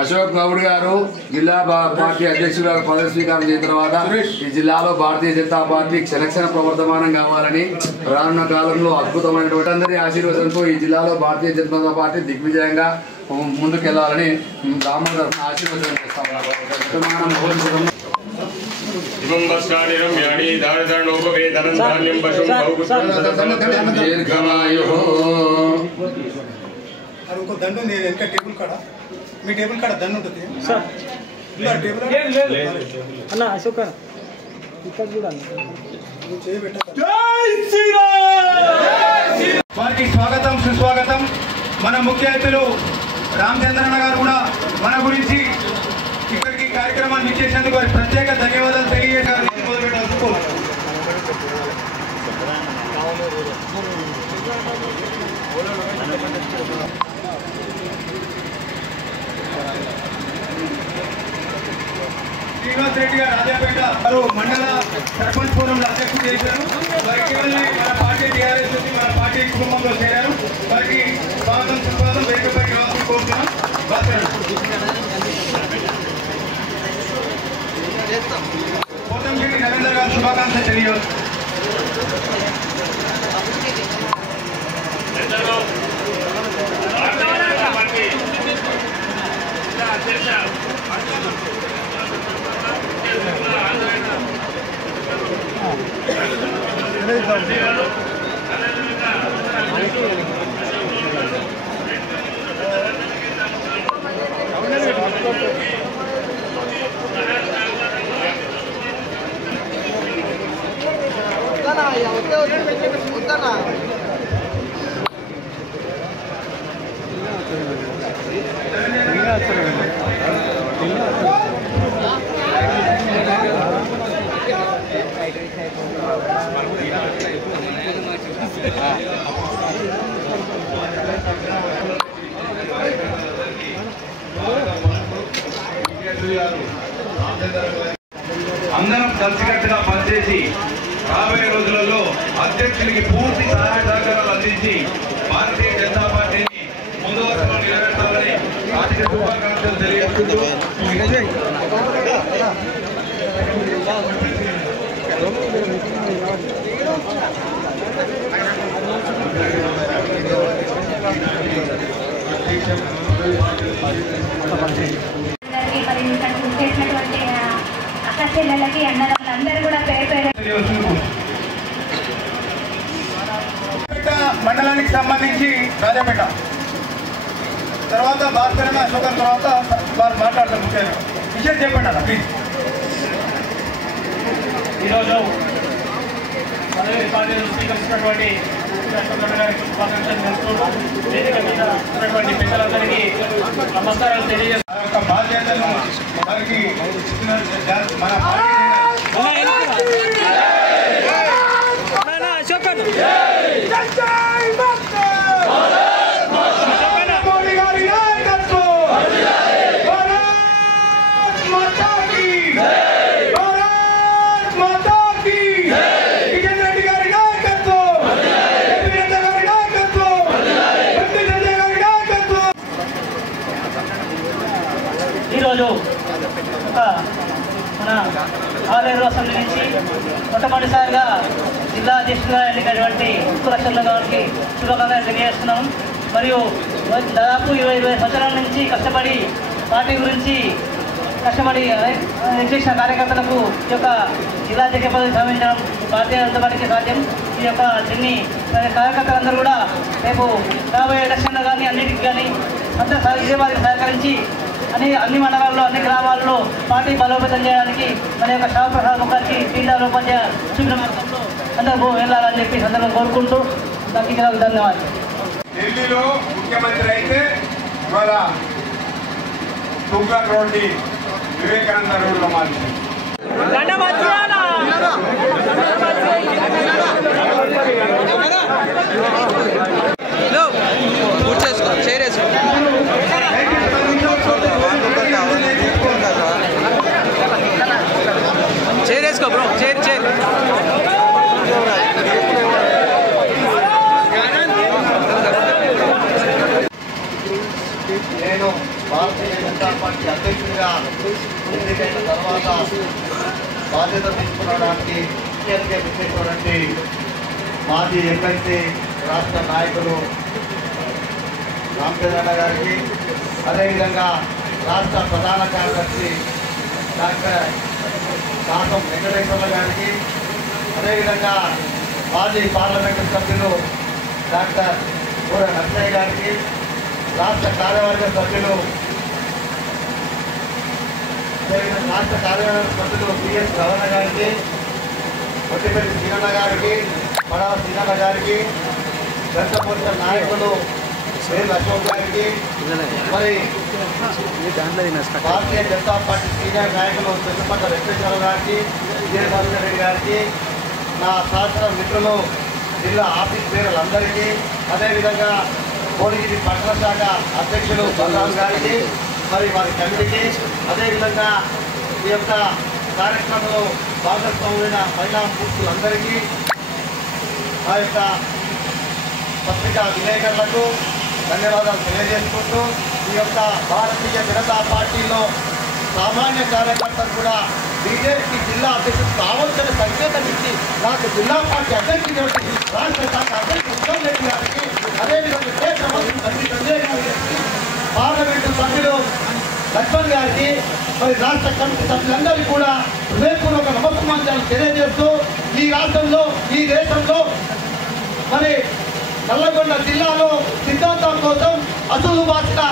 అశోక్ గౌడ్ గారు జిల్లా పార్టీ అధ్యక్షులుగా పదవి స్వీకారం చేసిన తర్వాత ఈ జిల్లాలో భారతీయ జనతా పార్టీ క్షణక్షణ ప్రవర్తమానం కావాలని రానున్న కాలంలో అద్భుతమైనటువంటి అందరి ఆశీర్వాదంతో ఈ జిల్లాలో భారతీయ జనతా పార్టీ దిగ్విజయంగా ముందుకెళ్లాలని రామోదర్ ఆశీర్వాదం చేస్తాం. దండు వెనక టేబుల్ కాడ మీ టేబుల్ కాడ దండు ఉంటుంది అన్న అశోక్ ఇక్కడ చూడండి. వారికి స్వాగతం సుస్వాగతం. మన ముఖ్య అతిథులు రామచంద్రన్న గారు కూడా మన గురించి ఇక్కడికి కార్యక్రమాన్ని ఇచ్చేసేందుకు వారికి ప్రత్యేక ధన్యవాదాలు తెలియజేశారు. మొదలుపెట్టారు శ్రీనివాస్ రెడ్డి గారు రాజాపేట మండల సర్పంచ్ ఫోరంలో అధ్యక్షుడు చేశారు. వారికి మన పార్టీ టీఆర్ఎస్ నుంచి మన పార్టీ కుటుంబంలో చేరారు. వారికి స్వాగతం సుస్వాగతం వేదికపై రావాలని కోరుతున్నాం. కోటంశెట్టి రవీంద్ర గారు శుభాకాంక్షలు తెలియజేస్తారు. అందరం కలిసికట్టుగా పనిచేసి రాబోయే రోజులలో అధ్యక్షునికి పూర్తి సహాయ సహకారాలు అందించి భారతీయ జనతా పార్టీని ముందు వరుసలో నిలబెట్టాలని పార్టీ శుభాకాంక్షలు తెలియజేస్తూ చేసినటువంటి అక్క చెల్లెలకి అన్నదమ్ములందరూ కూడా పేరు పేరు మండలానికి సంబంధించి రాజాపేట తర్వాత భాస్కరణ అశోకం తర్వాత వారు మాట్లాడతారు. ముఖ్యంగా విషయం చెప్పండి అన్న ప్లీజ్. ఈరోజు పదవి బాధ్యతలు స్వీకరించినటువంటి శుభాకాంక్షలు తెలుసుకుంటూ వేదిక మీద ఉన్నటువంటి పెద్దలందరికీ నమస్కారాలు తెలియజేస్తాను. యొక్క బాధ్యతలను వారికి మన ఈరోజు మన ఆలయ అసెంబ్లీ నుంచి మొట్టమొదటిసారిగా జిల్లా అధ్యక్షులుగా ఎన్నికైనటువంటి ఉత్తరాచంద్ర గారికి శుభాకాంక్షలు తెలియజేస్తున్నాం. మరియు దాదాపు 20 సంవత్సరాల నుంచి కష్టపడి పార్టీ గురించి కష్టపడి చేసిన కార్యకర్తలకు ఈ యొక్క జిల్లా అధ్యక్ష పదవి సాధించడం భారతీయ జనతా పార్టీకి సాధ్యం. ఈ యొక్క దీన్ని కార్యకర్తలందరూ కూడా రేపు రాబోయే ఎలక్షన్లో కానీ అన్నిటికీ కానీ అంతా ఇదే వారికి సహకరించి అన్ని మండలాల్లో అన్ని గ్రామాల్లో పార్టీ బలోపేతం చేయడానికి మన యొక్క శ్యామప్రసాద్ ముఖర్జీ జిల్లా ఉపాధ్యాయ చూపిన మార్గంలో అందరూ వెళ్ళాలని చెప్పి అందరూ కోరుకుంటూ దానికి ధన్యవాదాలు. ఢిల్లీలో ముఖ్యమంత్రి అయితే ఇవాళ తుగ్లక్ రోడ్ని వివేకానంద రోడ్లో మార్చింది. చేరేసుకో బ్రో చేరు బాధ్యత తీసుకునడానికి ముఖ్యంగా విచ్చేసినటువంటి మాజీ ఎమ్మెల్సీ రాష్ట్ర నాయకులు రామచంద్రన్న గారికి, అదేవిధంగా రాష్ట్ర ప్రధాన కార్యదర్శి డాక్టర్ కాసం వెంకటేశ్వర్ల గారికి, అదేవిధంగా మాజీ పార్లమెంటు సభ్యులు డాక్టర్ కూర నర్సయ్య గారికి, రాష్ట్ర కార్యవర్గ సభ్యులు పిఎస్ రవణ గారికి, కొట్టిపల్లి శ్రీరణ గారికి, పడాల శ్రీరణ గారికి, గంటపూర్త నాయకులు వేలు అశోక్ గారికి, మరి భారతీయ జనతా పార్టీ సీనియర్ నాయకులు చెన్నపట్ల వెంకటేశ్వర గారికి, విజయభాస్కర్ రెడ్డి గారికి, నా శాస్త్ర మిత్రులు జిల్లా ఆఫీస్ పేరులందరికీ, అదేవిధంగా కోడిగిరి పట్టణ శాఖ అధ్యక్షులు బలరాం గారికి, మరి వారి కమిటీకి, అదేవిధంగా ఈ యొక్క కార్యక్రమంలో భాగస్వామైన మహిళా మూర్తులందరికీ, ఆ యొక్క పత్రికా విలేకరులకు ధన్యవాదాలు తెలియజేసుకుంటూ, ఈ యొక్క భారతీయ జనతా పార్టీలో సామాన్య కార్యకర్తలు కూడా బీజేపీ జిల్లా అధ్యక్షుడు కావాల్సిన సంకేతం ఇచ్చి నాకు జిల్లా పార్టీ అధ్యక్షుడు రాష్ట్ర శాఖ అధ్యక్షుడు ఉత్తమ్ రెడ్డి గారికి, అదేవిధంగా కేంద్ర మంత్రి సంజయ్ గారికి, పార్లమెంటు సభ్యులు లక్ష్మణ్ గారికి, మరి రాష్ట్ర కమిటీ సభ్యులందరికీ కూడా హృదయపూర్వక నమస్కారాలు తెలియజేస్తూ, ఈ రాష్ట్రంలో ఈ దేశంలో మరి నల్లగొండ జిల్లాలో సిద్ధాంతం కోసం అసలు బాసిన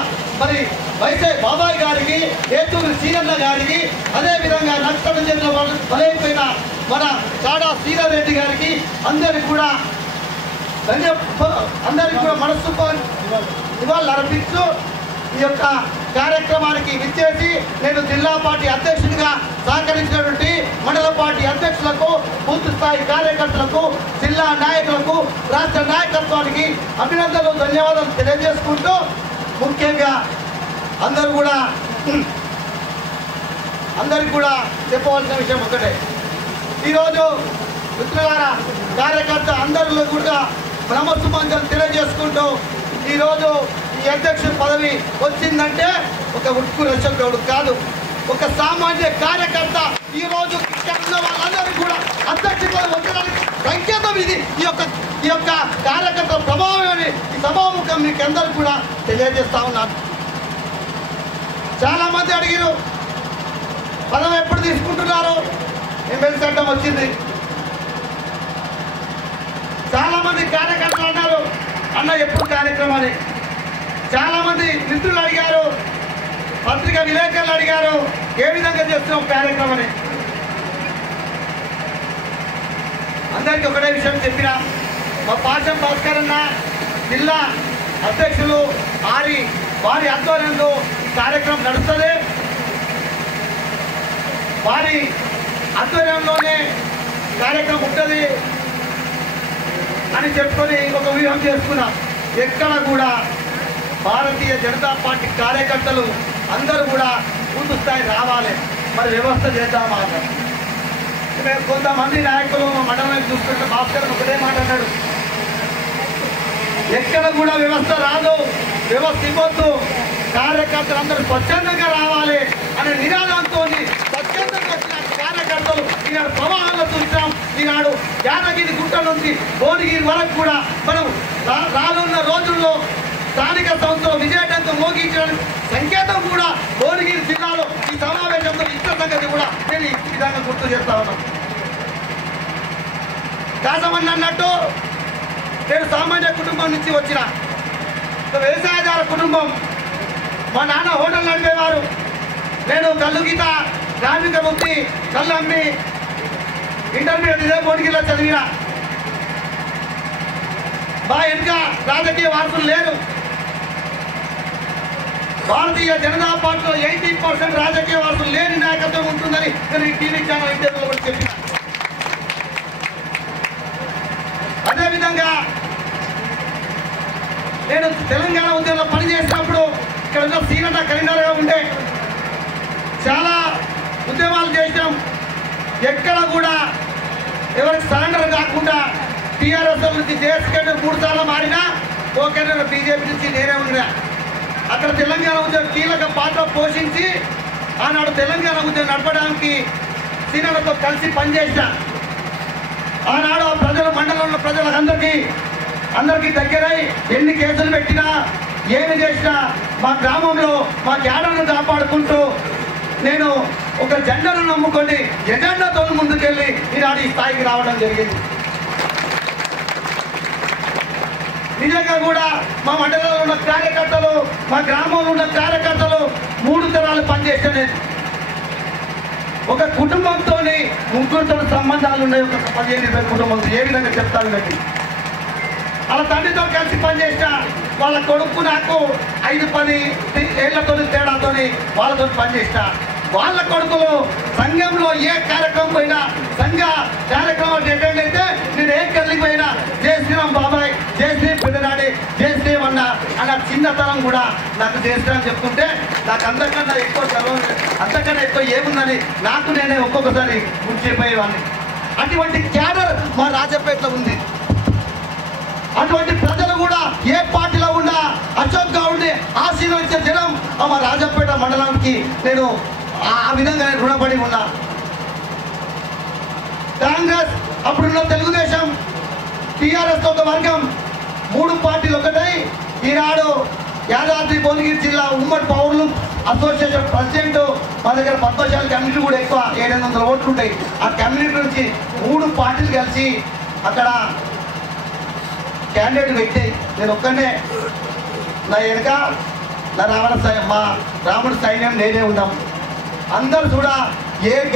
మరి వైసే బాబాయ్ గారికి, ఏటూరు శ్రీరన్న గారికి, అదేవిధంగా నష్టం చెందిన బలైపోయిన మన చాడా శ్రీరారెడ్డి గారికి అందరికీ కూడా మనస్సు నివాళులు అర్పిస్తూ ఈ యొక్క కార్యక్రమానికి విచ్చేసి నేను జిల్లా పార్టీ అధ్యక్షుడిగా సహకరించినటువంటి మండల పార్టీ అధ్యక్షులకు, బూత్ స్థాయి కార్యకర్తలకు, జిల్లా నాయకులకు, రాష్ట్ర నాయకత్వానికి అభినందనలు, ధన్యవాదాలు తెలియజేసుకుంటూ, ముఖ్యంగా అందరికి కూడా చెప్పవలసిన విషయం ఒకటే. ఈరోజు మిత్రులారా, కార్యకర్త అందరిలో కూడా బ్రహ్మసుమంజలు తెలియజేసుకుంటూ, ఈరోజు ఈ అధ్యక్షుల పదవి వచ్చిందంటే ఒక ఉక్కు రక్షకుడు కాదు, ఒక సామాన్య కార్యకర్త. ఈరోజు ఇక్కడ ఉన్న వాళ్ళందరూ కూడా అధ్యక్షుల పదవి వచ్చడానికి సంకేతం ఇది. ఈ యొక్క కార్యకర్త ప్రభావం అని ఈ సభాముఖం మీకు అందరూ కూడా తెలియజేస్తా ఉన్నాను. చాలా మంది అడిగారు పదవి ఎప్పుడు తీసుకుంటున్నారు, ఎమ్మెల్సీ చట్టం వచ్చింది. చాలా మంది కార్యకర్తలు అన్నారు అన్న ఎప్పుడు కార్యక్రమాన్ని. చాలా మంది మిత్రులు అడిగారు, పత్రికా విలేకరులు అడిగారు ఏ విధంగా చేస్తున్నాం కార్యక్రమాన్ని. అందరికీ ఒకటే విషయం చెప్పిన, మా పాశం భాస్కర్ అన్న జిల్లా అధ్యక్షులు వారి ఆధ్వర్యంలో కార్యక్రమం నడుస్తుంది. వారి ఆధ్వర్యంలోనే కార్యక్రమం ఉంటుంది అని చెప్పుకొని ఒక వ్యూహం చేసుకున్నాం. ఎక్కడ కూడా భారతీయ జనతా పార్టీ కార్యకర్తలు అందరూ కూడా పూర్తి స్థాయి రావాలి, మరి వ్యవస్థ చేద్దామా అన్నారు. కొంతమంది నాయకులు మండలం చూస్తుంటే భాస్కర్ ఒకటే మాట అన్నాడు, ఎక్కడ కూడా వ్యవస్థ రాదు, వ్యవస్థ ఇవ్వద్దు, కార్యకర్తలు అందరూ స్వచ్ఛందంగా రావాలి అనే నినాదంతో స్వచ్ఛందంగా వచ్చిన కార్యకర్తలు ఈనాడు ప్రవాహంలో చూసాం. ఈనాడు యాదగిరి గుట్ట నుంచి భువనగిరి వరకు కూడా మనం రానున్న రోజుల్లో స్థానిక సంస్థలు విజయవంతం మోగించడానికి సంకేతం కూడా భువనగిరి జిల్లాలో ఈ సమావేశంలో ఇచ్చిన సంగతి కూడా నేను ఈ విధంగా గుర్తు చేస్తా ఉన్నాను. కాసమని అన్నట్టు నేను సామాన్య కుటుంబం నుంచి వచ్చిన వ్యవసాయదార కుటుంబం. మా నాన్న హోటల్ నడిపేవారు, నేను కళ్ళు గీత కార్మిక వృత్తి కళ్ళు అమ్మి ఇంటర్మీడియట్ ఇదే భువనగిరిలో చదివిన. మా వెనుక రాజకీయ వారసులు లేరు. భారతీయ జనతా పార్టీలో 80% రాజకీయ వారసులు లేని నాయకత్వం ఉంటుందని నేను ఈ టీవీ ఛానల్ ఇంటర్వ్యూలో కూడా చెప్పిన. అదేవిధంగా నేను తెలంగాణ ఉద్యమంలో పనిచేసినప్పుడు ఇక్కడ ఉన్న సీనన్న కరీంనగర్గా ఉండే చాలా ఉద్యమాలు చేసాం. ఎక్కడ కూడా ఎవరికి సరెండర్ కాకుండా టీఆర్ఎస్ నుంచి జేఎస్ కేడర్ 3 సార్లు మారినా ఓకే బీజేపీ నుంచి నేనే ఉన్నా. అక్కడ తెలంగాణ ఉద్యమం కీలక పాత్ర పోషించి ఆనాడు తెలంగాణ ఉద్యమం నడపడానికి సీనియర్లతో కలిసి పనిచేసిన ఆనాడు ఆ ప్రజల మండలంలో అందరికీ దగ్గరై ఎన్ని కేసులు పెట్టినా ఏమి చేసినా మా గ్రామంలో మా క్యాడర్ను కాపాడుకుంటూ నేను ఒక జెండాను నమ్ముకొని ఎజెండాతో ముందుకెళ్ళి ఈనాడు ఈ స్థాయికి రావడం జరిగింది. నిజంగా కూడా మా మండలంలో ఉన్న కార్యకర్తలు, మా గ్రామంలో ఉన్న కార్యకర్తలు 3 తరాలు పనిచేస్తే ఒక కుటుంబంతో 3 సంబంధాలు ఉన్నాయి. ఒక 15-20 కుటుంబంతో ఏ విధంగా చెప్తాను బట్టి వాళ్ళ తండ్రితో కలిసి పనిచేసిన వాళ్ళ కొడుకు నాకు 5-10 ఏళ్లతో తేడాతో వాళ్ళతో పనిచేసిన వాళ్ళ కొడుకులు సంఘంలో ఏ కార్యక్రమం పోయినా సంఘ కార్యక్రమాలు అటెండ్ అయితే నేను ఏ కళ్ళకి పోయినా జై శ్రీరామ్ బాబాయ్, జై శ్రీరామ్ పెద్దనాడి, జై శ్రీరామ్ అన్న చిన్నతనం కూడా నాకు జై శ్రీరామ్ చెప్తుంటే నాకు అంతకన్నా ఎక్కువ ఏముందని నాకు నేనే ఒక్కొక్కసారి ముంచిపోయేవాడిని. అటువంటి క్యాడర్ మా రాజపేటలో ఉంది. అటువంటి ప్రజలు కూడా ఏ పార్టీలో ఉన్నా అశోక్ గౌడ్ని ఆశీర్వదించే జనం మా రాజపేట మండలానికి నేను ఆ విధంగా రుణపడి ఉన్నా. కాంగ్రెస్ అప్పుడున్న తెలుగుదేశం టీఆర్ఎస్ ఒక వర్గం 3 పార్టీలు ఒకటై ఈనాడు యాదాద్రి భువనగిరి జిల్లా ఉమ్మడి పౌరులు అసోసియేషన్ ప్రెసిడెంట్ మా దగ్గర పద్మశాలి కమ్యూనిటీ కూడా ఎక్కువ 700 ఓట్లు ఉంటాయి. ఆ కమ్యూనిటీ నుంచి 3 పార్టీలు కలిసి అక్కడ క్యాండిడేట్ పెట్టాయి. నేను ఒక్కనే నా వెనక మా రాముడు సైన్యం నేనే ఉన్నాం. అందరూ కూడా ఏ